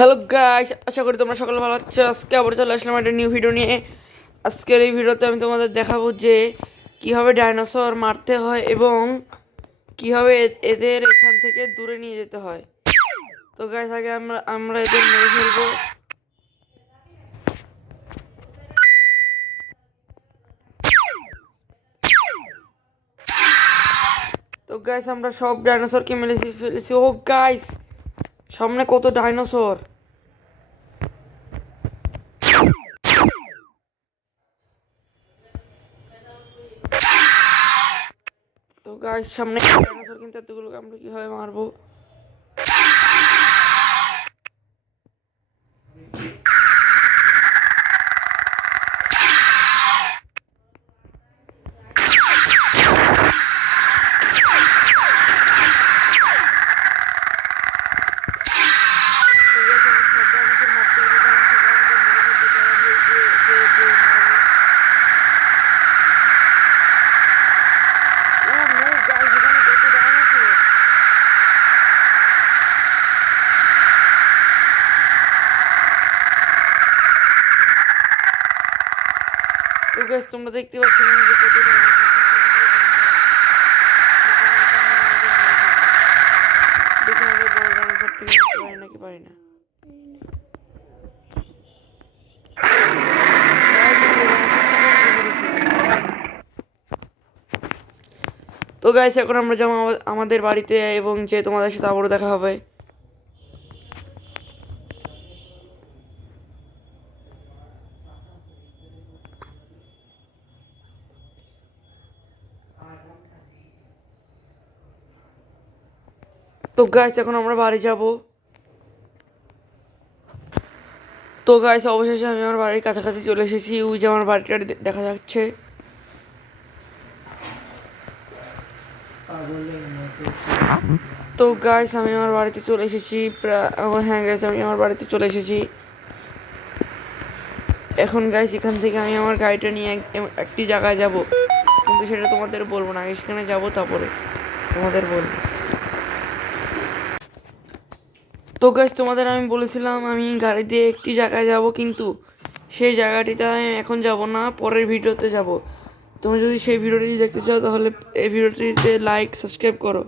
Hello guys, আশা করি তোমরা সকলে ভালো আছো। আজকে আবার চলে আসলাম একটা নিউ ভিডিও নিয়ে। আজকের এই ভিডিওতে আমি তোমাদের দেখাবো যে কীভাবে ডাইনোসর মারতে হয় এবং কীভাবে এদের এখান থেকে দূরে নিয়ে যেতে হয়। তো গাইস, আগে আমরা এদের মেরে ফেলবো। তো গাইস, আমরা সব ডাইনোসরকে মেরে ফেলেছি। ও গাইস, সামনে কত ডাইনোসর! তো গাইস, সামনে ডাইনোসর, কিন্তু এতগুলোকে আমরা কিভাবে মারবো? তো গাইস, তোমরা দেখতে পাচ্ছ না যে কত দেখুন আমাদের বড় ডাইনোসরটাকে মারতে পারি নাকি পারি না। তো গাইস, এখন আমরা যাবো আমাদের বাড়িতে এবং যে তোমাদের সাথে আবারও দেখা হবে। তো গাইস, এখন আমরা বাড়ি যাব। তো গাইস, অবশেষে আমি আমার বাড়ির কাছাকাছি চলে এসেছি। ওই যে আমার বাড়িটা দেখা যাচ্ছে। তো গাইস, আমি আমার বাড়িতে চলে এসেছি। হ্যাঁ গাইস, আমি আমার বাড়িতে চলে এসেছি। এখন গাইস, এখান থেকে আমি আমার গাড়িটা নিয়ে একটি জায়গায় যাব, কিন্তু সেটা তোমাদের বলবো না। আগে সেখানে যাবো, তারপরে তোমাদের বলবো। তো গাইস, তোমাদের আমি বলেছিলাম আমি গাড়ি দিয়ে একটি জায়গায় যাব, কিন্তু সেই জায়গাটিতে আমি এখন যাব না, পরের ভিডিওতে যাব। তুমি যদি সেই ভিডিওটি দেখতে চাও তাহলে এই ভিডিওটিতে লাইক সাবস্ক্রাইব করো।